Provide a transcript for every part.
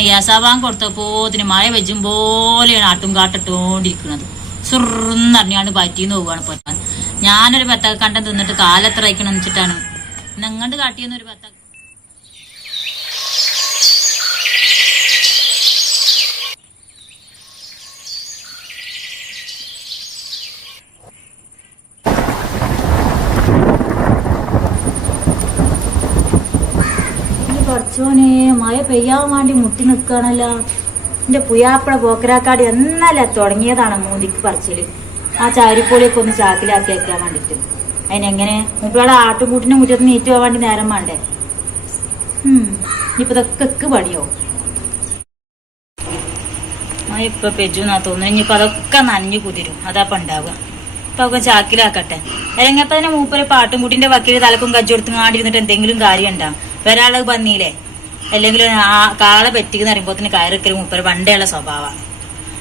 യാസാവാൻ കൊടുത്തപ്പോ ഇതിന് മഴ വെച്ചും പോലെയാണ് ആട്ടും കാട്ടിട്ടോണ്ടിരിക്കുന്നത്. സുറന്നറിഞ്ഞാണ്ട് പറ്റിന്ന് പോവാണ് പൊറ്റാൻ ഞാനൊരു ബത്തക്ക കണ്ടം തിന്നിട്ട് കാലത്ര അയക്കണം വെച്ചിട്ടാണ്. നിങ്ങണ്ട് കാട്ടിയെന്നൊരു ബത്തക്ക ഈ പഠിച്ചോനെ മഴ പെയ്യാൻ വേണ്ടി മുട്ടി നിൽക്കുകയാണല്ലോ എന്റെ പുയാപ്പള പോക്കരാക്കാട് എന്നല്ല തുടങ്ങിയതാണ് മൂതിക്ക് പറിച്ചിൽ. ആ ചാരിപ്പൊളിയൊക്കെ ഒന്ന് ചാക്കിലാക്കി വെക്കാൻ വേണ്ടിട്ട് അതിനെങ്ങനെ മുപ്പിളെ ആട്ടുകൂട്ടിന്റെ മുറ്റത്ത് നീറ്റ് പോകാൻ വേണ്ടി നേരം വേണ്ടേ? ഉം. ഇനിയിപ്പോ ഇതൊക്കെ പണിയോ? ഇപ്പൊ ഇപ്പൊ പെജുന്നാ തോന്നുന്നു. ഇനിയിപ്പോ അതൊക്കെ നനഞ്ഞു കുതിരും. അതാ ഉണ്ടാവുക. ഇപ്പൊ ഒക്കെ ചാക്കിലാക്കട്ടെ. അല്ലെങ്കിൽ തന്നെ മൂപ്പര് പാട്ടും കുട്ടിന്റെ വക്കീൽ തലക്കും കജ്ജു കൊടുത്തും ആടിരുന്നിട്ട് എന്തെങ്കിലും കാര്യം ഉണ്ടാവും ഒരാൾ പന്നിയില്ലേ? അല്ലെങ്കിൽ കാളെ അറിയുമ്പോൾ തന്നെ കയറിക്കലും മുപ്പര് പണ്ടേയുള്ള സ്വഭാവമാണ്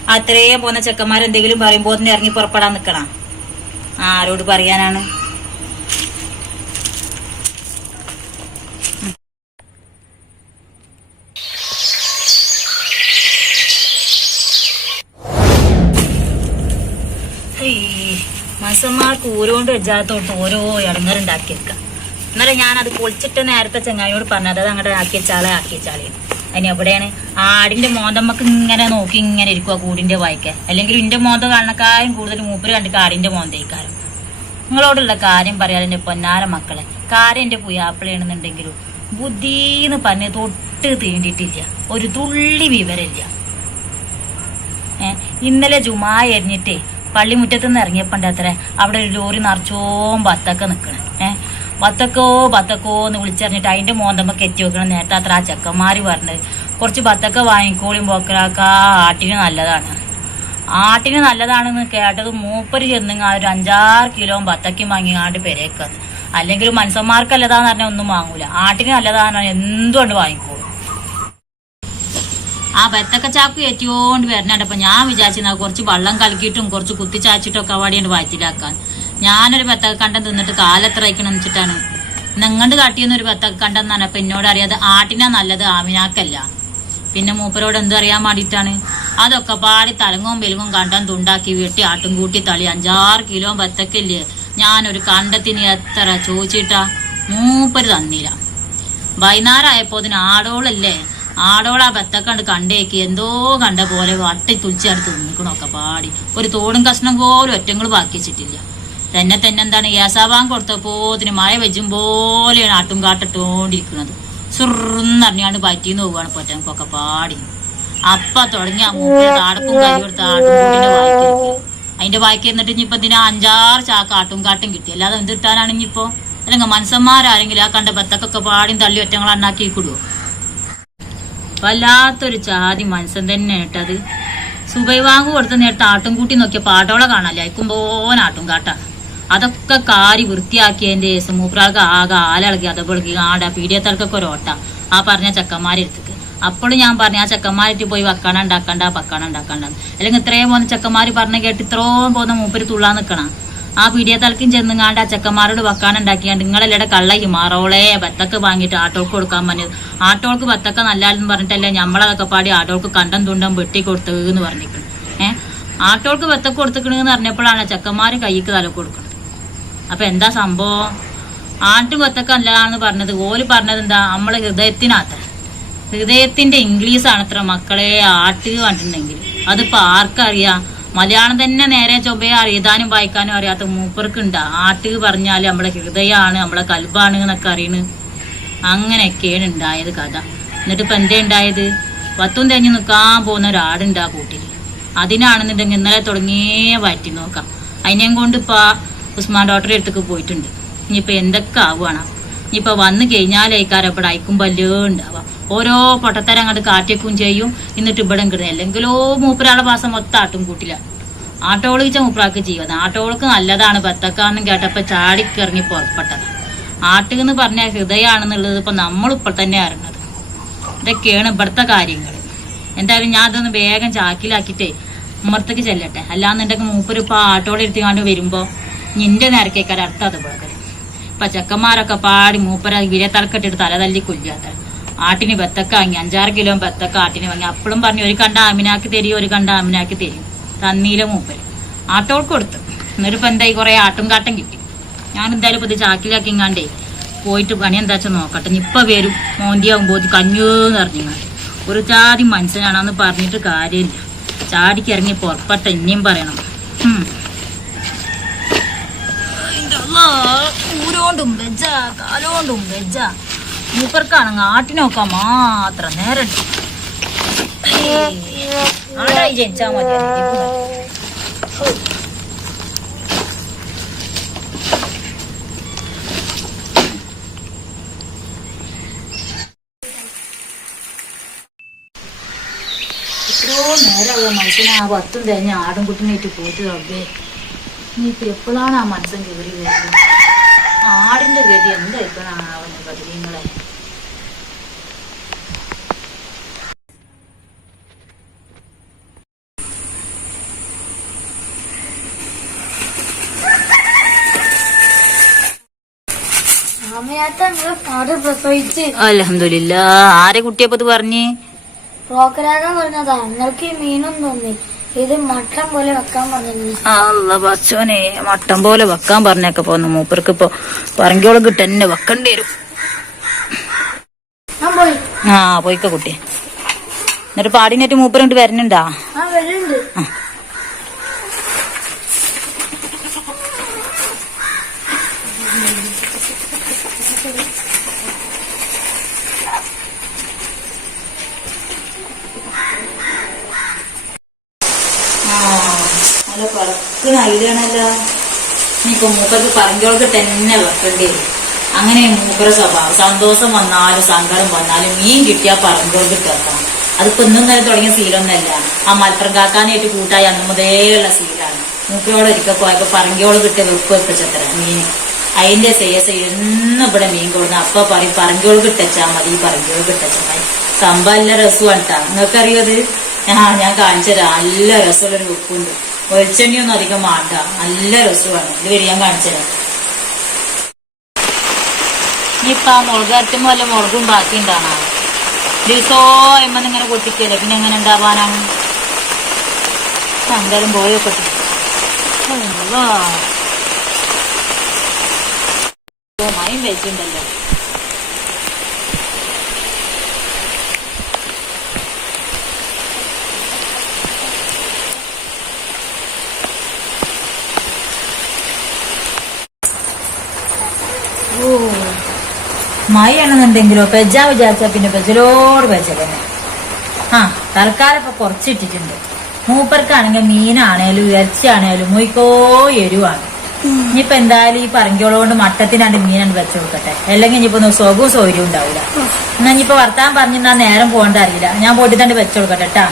അത്രയും പോകുന്ന ചെക്കന്മാരെന്തെങ്കിലും പറയുമ്പോൾ തന്നെ ഇറങ്ങി പുറപ്പെടാൻ നിക്കണം? ആരോട് പറയാനാണ്? മാസന്മാർക്ക് ഓരോണ്ട് വെച്ചാത്തോട്ട് ഓരോ ഇടങ്ങറുണ്ടാക്കി വെക്കാം ഇന്നലെ അത് പൊളിച്ചിട്ട് നേരത്തെ ചങ്ങായിയോട് പറഞ്ഞത് അത് അങ്ങോട്ട് ആക്കിയച്ചാളെ വെച്ചാളെ ആക്കി വെച്ചാളെ അതിന് എവിടെയാണ്? ആടിന്റെ മോന്തമ്മക്ക് ഇങ്ങനെ നോക്കി ഇങ്ങനെ ഇരിക്കുക കൂടിന്റെ വായിക്ക. അല്ലെങ്കിൽ ഇന്റെ മോന്ത കാണക്കാരും കൂടുതൽ മൂപ്പര് കണ്ടിട്ട് ആടിന്റെ മോന്തയിക്കാരും നിങ്ങളോടുള്ള കാര്യം പറയാൻ എന്റെ പൊന്നാര മക്കളെ. കാര്യം എന്റെ പുയാപ്പിളയാണെന്നുണ്ടെങ്കിലും ബുദ്ധിന്ന് പറഞ്ഞ് തൊട്ട് തീണ്ടിട്ടില്ല. ഒരു തുള്ളി വിവരമില്ല. ഇന്നലെ ജുമാ എറിഞ്ഞിട്ടേ പള്ളിമുറ്റത്ത് നിന്ന് ഇറങ്ങിയപ്പോണ്ട് അവിടെ ഒരു ലോറി നിറച്ചോം ബത്തൊക്കെ നിക്കണേ. ഏഹ് ബത്തക്കോ ബത്തക്കോ എന്ന് വിളിച്ചറിഞ്ഞിട്ട് അതിന്റെ മോന്തമ്മ കെറ്റി വെക്കണം. നേരത്തെ അത്ര ആ ചെക്കന്മാര് പറഞ്ഞത് കുറച്ച് ബത്തക്ക വാങ്ങിക്കോളിയും പോക്കലാക്ക ആട്ടിന് നല്ലതാണ്. ആട്ടിന് നല്ലതാണെന്ന് കേട്ടത് മൂപ്പര് ചെന്നിങ്ങ ഒരു അഞ്ചാറ് കിലോ ബത്തക്കും വാങ്ങിങ്ങാണ്ട് പെരേക്കത് അല്ലെങ്കിൽ മനുഷ്യന്മാർക്ക് അല്ലതാന്ന് പറഞ്ഞാൽ ഒന്നും വാങ്ങൂല. ആട്ടിന് നല്ലതാന്ന് എന്തുകൊണ്ട് വാങ്ങിക്കോളും? ആ ബത്തക്ക ചാക്ക് ഏറ്റിയോണ്ട് അപ്പൊ ഞാൻ വിചാരിച്ചിരുന്ന കുറച്ച് വെള്ളം കലക്കിയിട്ടും കുറച്ച് കുത്തിച്ചാച്ചിട്ടും ഒക്കെ അവാടിയുണ്ട് വയറ്റിലാക്കാൻ ഞാനൊരു ബത്തക്ക കണ്ടം തിന്നിട്ട് കാലെത്ര അയക്കണം വെച്ചിട്ടാണ്. നിങ്ങണ്ട് കാട്ടിയെന്ന് ഒരു ബത്തക്ക കണ്ടം എന്നാണ്. അപ്പൊ എന്നോട് അറിയാതെ ആട്ടിനാ നല്ലത് ആമിനാക്കല്ല. പിന്നെ മൂപ്പരോട് എന്ത് അറിയാൻ വേണ്ടിയിട്ടാണ് അതൊക്കെ പാടി തലങ്ങും വെലുങ്ങും കണ്ടം തുണ്ടാക്കി വെട്ടി ആട്ടും കൂട്ടി തളി. അഞ്ചാറ് കിലോ ബത്തക്കല്ലേ? ഞാനൊരു കണ്ടത്തിന് എത്ര ചോദിച്ചിട്ടാ? മൂപ്പര് തന്നില്ല. വൈകുന്നേരമായപ്പോ അതിന് ആടോളല്ലേ? ആടോളാ ബത്തക്കണ്ട് കണ്ടേക്ക്. എന്തോ കണ്ട പോലെ വട്ടി തുളിച്ചു തിന്നിക്കണൊക്കെ പാടി. ഒരു തോടും കഷ്ണം പോലും ഒറ്റങ്ങൾ ബാക്കി വെച്ചിട്ടില്ല. തന്നെ തന്നെ എന്താണ് യേസാവാൻ കൊടുത്തപ്പോ ഇതിന് മഴ വെച്ചും പോലെയാണ് ആട്ടും കാട്ടിട്ടോണ്ടിരിക്കുന്നത്. സുറന്നറിഞ്ഞാണ്ട് പറ്റിന്ന് പോവാണ് പൊറ്റനക്കൊക്കെ പാടി. അപ്പ തുടങ്ങി താടക്കും കൈ കൊടുത്ത ആട്ടും കൂട്ടിന്റെ വായിക്കരുത് അതിന്റെ വായിക്ക് എന്നിട്ട് ഇനിയിപ്പോ ഇതിന് അഞ്ചാറ് ചാക്ക് ആട്ടും കാട്ടും കിട്ടി. അല്ലാതെ എന്ത് കിട്ടാനാണ് ഇനിയിപ്പോ? അല്ലെങ്കിൽ മനസ്സന്മാരാരെങ്കിലും ആ കണ്ട ബത്തക്കൊക്കെ പാടിയും തള്ളി ഒറ്റങ്ങൾ അണ്ണാക്കി കൊടുവോ വല്ലാത്തൊരു ചാതി മനസ്സൻ തന്നെ കേട്ടത് സുബൈ വാങ്ങു കൊടുത്ത നേരത്തെ ആട്ടും കൂട്ടി നോക്കിയ പാട്ടോളെ കാണാല്ലേ? അയക്കുമ്പോൻ ആട്ടും കാട്ടാ. അതൊക്കെ കാരി വൃത്തിയാക്കിയതിന്റെ ശേഷം മൂപ്പറാൾക്ക് ആകെ ആലിളകി അതപ്പൊളക്കി ആടാ ഒരു ഓട്ട. ആ പറഞ്ഞ ചെക്കന്മാരെടുത്തേക്ക് അപ്പോഴും ഞാൻ പറഞ്ഞു ആ ചെക്കന്മാരിട്ട് പോയി വക്കാണ ഉണ്ടാക്കണ്ട പക്കാണ ഉണ്ടാക്കണ്ട. അല്ലെങ്കിൽ ഇത്രയും പോകുന്ന ചെക്കന്മാർ പറഞ്ഞ കേട്ട് ഇത്രയും പോകുന്ന മൂപ്പര് തുള്ളാൻ നിൽക്കണം ആ പീഡിയ തലക്കും ചെന്നുങ്ങാണ്ട് ആ ചെക്കന്മാരോട് വക്കാൻ ഉണ്ടാക്കിയാണ്ട് നിങ്ങളെല്ലാം കള്ളയി മാറോളെ ബത്തക്ക വാങ്ങിയിട്ട് ആട്ടോൾക്ക് കൊടുക്കാൻ പറഞ്ഞത് ആട്ടോൾക്ക് ബത്തക്ക നല്ലാലെന്ന് പറഞ്ഞിട്ടല്ലേ ഞമ്മളതൊക്കെ പാടി ആട്ടോൾക്ക് കണ്ടം തുണ്ടം വെട്ടി കൊടുത്തു എന്ന് പറഞ്ഞിരിക്കണം. ഏഹ് ആട്ടോൾക്ക് ബത്തക്ക കൊടുത്തിക്കണെന്ന് പറഞ്ഞപ്പോഴാണ് ചെക്കന്മാർ കൈക്ക് തല കൊടുക്കുന്നത് അപ്പൊ എന്താ സംഭവം? ആട്ട് ബത്തക്ക നല്ലതാണെന്ന് പറഞ്ഞത്. ഓൽ പറഞ്ഞത് എന്താ? നമ്മളെ ഹൃദയത്തിനകത്ത്. ഹൃദയത്തിന്റെ ഇംഗ്ലീഷ് ആണ് ഇത്ര മക്കളെ ആട്ട് കണ്ടിട്ടുണ്ടെങ്കിൽ അതിപ്പോ ആർക്കറിയാം മലയാളം തന്നെ നേരെ ചൊവ്വയെ അറിയാനും വായിക്കാനും അറിയാത്ത മൂപ്പർക്കുണ്ട്. ആട്ട് പറഞ്ഞാൽ നമ്മളെ ഹൃദയമാണ് നമ്മളെ കൽബാണ് എന്നൊക്കെ അറിയണ്. അങ്ങനെയൊക്കെയാണ് ഉണ്ടായത് കഥ. എന്നിട്ട് ഇപ്പൊ എന്തേ ഉണ്ടായത്? പത്തും തെഞ്ഞ് നിൽക്കാൻ പോകുന്ന ഒരാടുണ്ട് ആ കൂട്ടിൽ അതിനാണെന്നുണ്ടെങ്കിൽ ഇന്നലെ തുടങ്ങിയേ വയറ്റി നോക്കാം. അതിനെയും കൊണ്ട് ഉസ്മാൻ ഡോക്ടറെ അടുത്തേക്ക് പോയിട്ടുണ്ട്. ഇനിയിപ്പോൾ എന്തൊക്കെ ആവുകയാണ് ഇനിയിപ്പോൾ വന്നു കഴിഞ്ഞാലേക്കാരം ഇവിടെ അയക്കും പല്ലോ ഉണ്ടാവാം ഓരോ പൊട്ടത്തരം അങ്ങോട്ട് കാറ്റിയേക്കും ചെയ്യും. എന്നിട്ട് ഇവിടെ കിട്ടും അല്ലെങ്കിലോ മൂപ്പരാളെ പാസം മൊത്തം ആട്ടും കൂട്ടില്ല. ആട്ടോളിച്ച മൂപ്പറാക്ക് ചെയ്യുന്നത് ആട്ടോൾക്ക് നല്ലതാണ്. ബത്തക്കാന്നും കേട്ടപ്പോൾ ചാടിക്കിറങ്ങി പുറപ്പെട്ടത്. ആട്ടുകെന്ന് പറഞ്ഞ ഹൃദയമാണെന്നുള്ളത് ഇപ്പം നമ്മളിപ്പോൾ തന്നെ അറിഞ്ഞത്. ഇതൊക്കെയാണ് ഇവിടുത്തെ കാര്യങ്ങൾ എന്തായാലും ഞാൻ അതൊന്ന് വേഗം ചാക്കിലാക്കിയിട്ടേ ഉമ്മർത്തേക്ക് ചെല്ലട്ടെ. അല്ലാന്നുണ്ടെങ്കിൽ മൂപ്പര് ഇപ്പോൾ ആട്ടോടെ എടുത്തിക്കാണ്ട് വരുമ്പോ നിന്റെ നേരക്കേക്കാർ അടുത്ത അതുപോലെ ഇപ്പൊ ചെക്കന്മാരൊക്കെ പാടി മൂപ്പര വിര തലക്കെട്ടിട്ട് തല തല്ലി കൊല്ലാത്ത ആട്ടിന് ബത്തക്ക വാങ്ങി അഞ്ചാറ് കിലോ ബത്തക്ക ആട്ടിന് വാങ്ങി. അപ്പോഴും പറഞ്ഞു ഒരു കണ്ട ആമിനാക്കി തരും ഒരു കണ്ട ആമിനാക്കി തരും തന്നീല മൂപ്പര്. ആട്ടോൾക്ക് കൊടുത്തു. എന്നിട്ട് ഇപ്പൊ എന്തായി? കുറെ ആട്ടും കാട്ടം കിട്ടി. ഞാൻ എന്തായാലും ഇപ്പൊ ചാക്കിലാക്കി ഇങ്ങാണ്ടേ പോയിട്ട് പണി എന്താ വെച്ചാൽ നോക്കട്ടെ ഇപ്പൊ വരും. മോന്തിയാവുമ്പോ കഞ്ഞൂന്ന് പറഞ്ഞു ഒരു ജാതി മനുഷ്യനാണെന്ന് പറഞ്ഞിട്ട് കാര്യമില്ല. ചാടിക്ക് ഇറങ്ങി പുറപ്പെട്ട ഇനിയും പറയണം. ഊരോണ്ടും വെജ കാലോണ്ടും വെജ മൂപ്പർക്കാണെങ്കിൽ ആട്ടിനോക്കാൻ മാത്രം നേരം ആടായി ജനിച്ചാ മതി. എത്രയോ നേരമുള്ള മനുഷ്യനെ ആ പത്തും തേഞ്ഞ ആടും കുട്ടിനായിട്ട് പോയിട്ട് റബ്ബേ ഇനിയിപ്പോ എപ്പോഴാണ് ആ മനസ്സൻ കയറി വരുന്നത്? ആടിന്റെ ഗതി എന്താ അവന്റെ പതിരീങ്ങളെ പതിനീങ്ങളെ? അലഹമില്ല ആരെ കുട്ടിയപ്പത് പറഞ്ഞ്? പറഞ്ഞതാ നിങ്ങൾക്ക് മീനൊന്നും മീനും തോന്നി ഇത് മട്ടൻ പോലെ വെക്കാൻ പറഞ്ഞു അല്ല പച്ചോനെ മട്ടം പോലെ വെക്കാൻ പറഞ്ഞൊക്കെ പോന്നു. മൂപ്പർക്ക് ഇപ്പൊ പറങ്കോളം കിട്ടന്നെ വെക്കേണ്ടി വരും. ആ പോയിക്ക കുട്ടി. എന്നിട്ട് പാടിനേറ്റ് മൂപ്പറിട്ട് വരണുണ്ടാ? ആ വരുന്നുണ്ട് നല്ല പറക്കുന്ന ഐഡിയാണല്ലോ ഇനിയിപ്പൊ മൂപ്പർക്ക് പറഞ്ഞോൾക്ക് തന്നെ വെക്കേണ്ടി അങ്ങനെ മൂപ്പര സ്വഭാവം. സന്തോഷം വന്നാലും സങ്കടം വന്നാലും മീൻ കിട്ടിയാ പറഞ്ഞോൾക്ക് തരണം അതിപ്പോ ഇന്നും തന്നെ തുടങ്ങിയ ശീലമൊന്നല്ല ആ മലപ്പുറം കാക്കാനായിട്ട് കൂട്ടായി അന്ന് മുതലുള്ള ശീലാണ്. മൂപ്പരോട് ഒരിക്കൽ പോയപ്പോ പറങ്കിയോട് കിട്ടിയ വെപ്പ് വെപ്പിച്ചത്ര മീൻ അതിന്റെ സേസ് എന്നും ഇവിടെ മീൻ കൊടുക്കുന്നു അപ്പൊ പറയും പറങ്കിയോട് കിട്ടച്ചാ മതി പറങ്കിയോട് കിട്ടച്ചാ മതി. സംഭവം നല്ല രസമാണ് കേട്ടാ നിങ്ങൾക്കറിയത് ആ ഞാൻ കാണിച്ചുതരാം നല്ല രസമുള്ളൊരു വെപ്പുണ്ട് വെളിച്ചെണ്ണയൊന്നും അധികം വേണ്ട നല്ല രസമാണ് ഇത് വരിയാൻ കാണിച്ചുതരാം. ഇനിയിപ്പൊ ആ മുളകരത്തുമ്പോ വല്ല മുളകും ബാക്കി ഉണ്ടാണോ? ദിവസോ എമ്മന്ന് ഇങ്ങനെ പൊട്ടിക്കല്ലേ പിന്നെ എങ്ങനെ ഉണ്ടാവാനാണ് എന്തായാലും ഓ മയം വെച്ചിട്ടുണ്ടല്ലോ. മഴയാണെന്നുണ്ടെങ്കിലോ പെജ വിചാരിച്ച പിന്നെ പെജലോട് പെജ തന്നെ. ആ തൽക്കാലം ഇപ്പൊ കുറച്ചിട്ടിട്ടുണ്ട്. മൂപ്പർക്കാണെങ്കിൽ മീനാണേലും ഇറച്ചിയാണേലും മൊയ്ക്കോ എരുവാണ്. ഇനിയിപ്പോ എന്തായാലും ഈ പറങ്കോളം കൊണ്ട് മട്ടത്തിനാണ്ട് മീനാണ്ട് വെച്ചു കൊടുക്കട്ടെ. അല്ലെങ്കിൽ ഇനിയിപ്പോ സുഖവും സൗകര്യവും ഉണ്ടാവില്ല എന്നാ ഇനിയിപ്പോ വർത്താൻ പറഞ്ഞാ നേരം പോകണ്ട അറിയില്ല ഞാൻ പോയിട്ട് തന്നെ വെച്ചു കൊടുക്കട്ടെ കേട്ടാ